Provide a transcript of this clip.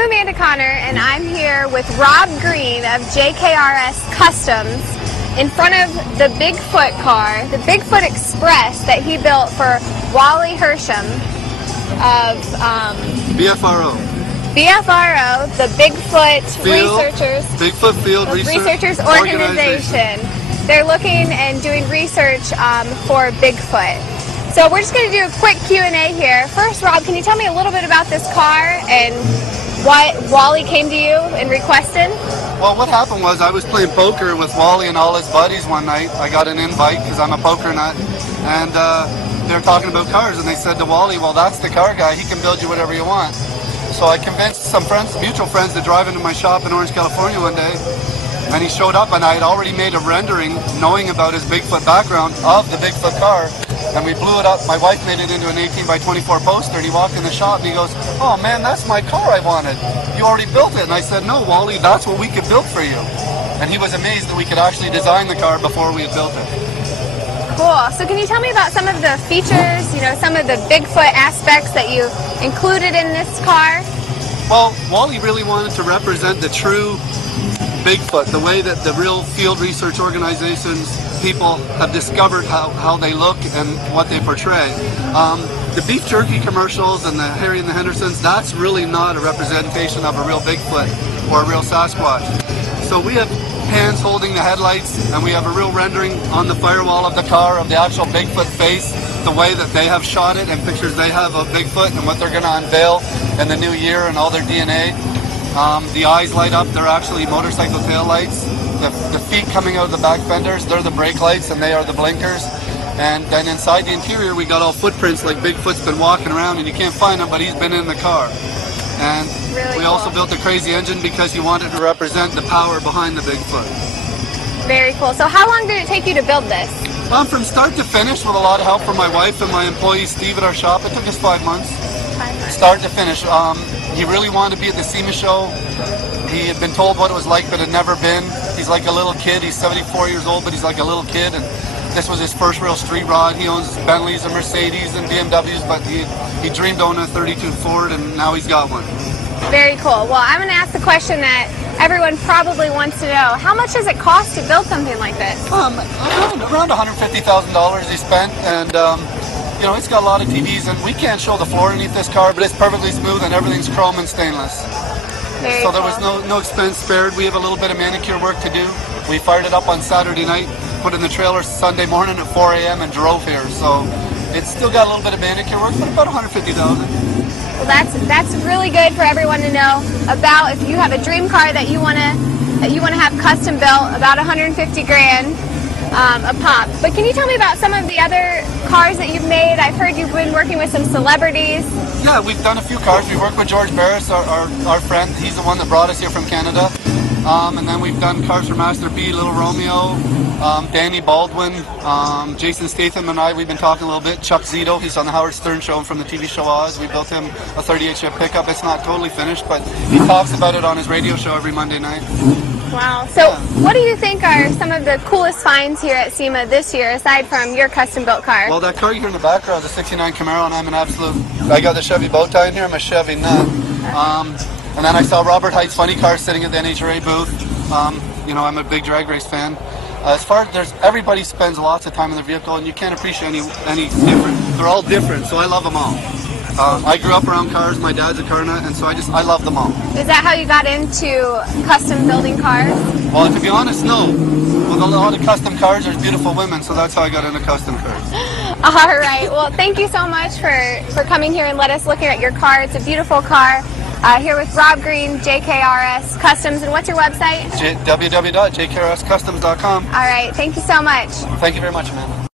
I'm Amanda Connor, and I'm here with Rob Green of JKRS Customs in front of the Bigfoot car, the Bigfoot Express that he built for Wally Hersom of BFRO, the Bigfoot Field Researchers Organization. They're looking and doing research for Bigfoot. So we're just going to do a quick Q&A here. First, Rob, can you tell me a little bit about this car and what Wally came to you and requested? Well, what happened was I was playing poker with Wally and all his buddies one night. I got an invite because I'm a poker nut, and they were talking about cars, and they said to Wally, well, that's the car guy. He can build you whatever you want. So I convinced some friends, mutual friends, to drive into my shop in Orange, California one day, and he showed up, and I had already made a rendering, knowing about his Bigfoot background, of the Bigfoot car. And we blew it up. My wife made it into an 18 by 24 poster, and he walked in the shop and he goes, oh man, that's my car I wanted. You already built it. And I said, no, Wally, that's what we could build for you. And he was amazed that we could actually design the car before we had built it. Cool. So can you tell me about some of the features, some of the Bigfoot aspects that you included in this car? Well, Wally really wanted to represent the true Bigfoot, the way that the real field research organizations, people have discovered how they look and what they portray. The beef jerky commercials and the Harry and the Hendersons, that's really not a representation of a real Bigfoot or a real Sasquatch. So we have hands holding the headlights, and we have a real rendering on the firewall of the car of the actual Bigfoot face, the way that they have shot it, and pictures they have of Bigfoot and what they're going to unveil in the new year and all their DNA. The eyes light up, they're actually motorcycle tail lights. The feet coming out of the back fenders, they're the brake lights and they are the blinkers. And then inside the interior we got all footprints, like Bigfoot's been walking around and you can't find him, but he's been in the car. And really we cool. also built a crazy engine because he wanted to represent the power behind the Bigfoot. Very cool. So how long did it take you to build this? From start to finish, with a lot of help from my wife and my employee Steve at our shop, it took us 5 months. 5 months. Start to finish. He really wanted to be at the SEMA show. He had been told what it was like, but had never been. He's like a little kid. He's 74 years old, but he's like a little kid. And this was his first real street rod. He owns Bentleys and Mercedes and BMWs, but he dreamed owning a 32 Ford, and now he's got one. Very cool. Well, I'm going to ask the question that everyone probably wants to know. How much does it cost to build something like this? Around $150,000 he spent, and it's got a lot of TVs, and we can't show the floor underneath this car, but it's perfectly smooth and everything's chrome and stainless. So there was no expense spared. We have a little bit of manicure work to do. We fired it up on Saturday night, put it in the trailer Sunday morning at 4 a.m. and drove here. So it's still got a little bit of manicure work, but about $150,000. Well, that's really good for everyone to know about. If you have a dream car that you want to have custom built, about 150 grand. A pop. But can you tell me about some of the other cars that you've made? I've heard you've been working with some celebrities. Yeah, we've done a few cars. We worked with George Barris, our friend. He's the one that brought us here from Canada. And then we've done cars for Master B, Little Romeo, Danny Baldwin, Jason Statham and I, we've been talking a little bit. Chuck Zito, he's on the Howard Stern show from the TV show Oz. We built him a 38-chip pickup. It's not totally finished, but he talks about it on his radio show every Monday night. Wow. So what do you think are some of the coolest finds here at SEMA this year, aside from your custom-built car? Well, that car you hear in the background is a 69 Camaro, and I'm an absolute... I got the Chevy bow tie in here. I'm a Chevy nut. And then I saw Robert Height's funny car sitting at the NHRA booth. I'm a big drag race fan. As far as everybody spends lots of time in their vehicle, and you can't appreciate any different. They're all different, so I love them all. I grew up around cars. My dad's a car nut, and so I love them all. Is that how you got into custom building cars? Well, to be honest, no. With a lot of custom cars, there's beautiful women, so that's how I got into custom cars. All right. Well, thank you so much for coming here and let us look at your car. It's a beautiful car. Here with Rob Green, JKRS Customs, and what's your website? www.jkrscustoms.com. All right. Thank you so much. Thank you very much, Amanda.